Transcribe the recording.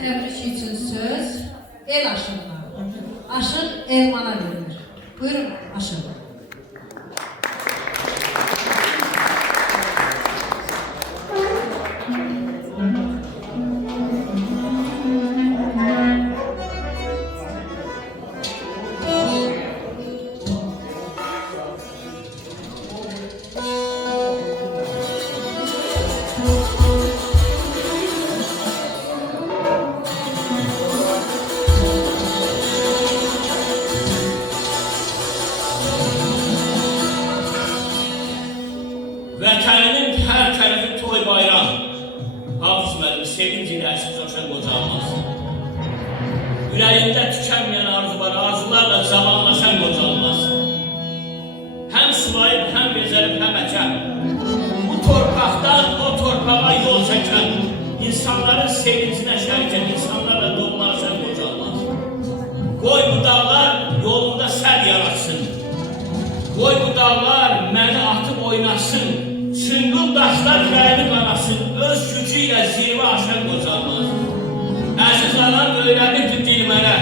təbrik için söz el aşığına. Aşıq Elmana verilir. Buyurun aşıq. Vətəninin hər tərəfi toy bayram. Hafız müəllim sevinc ilə əsib coşan qocalmaz. Ürəyində tükənməyən arzular, arzularla zamanlaşan qocalmaz. Həm sulayıb, həm bezərib, həm əkən. Bu torpaqdan o torpağa yol çəkən, insanların sevincinə şərikət, insanlarla dolmalaşan qocalmaz. Qoy bu dağlar yolunda səl yaratsın. Qoy bu dağlar məni atıb oynatsın. Çınqıl daşlar ürəyini qanasın, öz gücü ilə zirvə aşan qocalmaz. Əziz anam öyrənibdir dilmənə,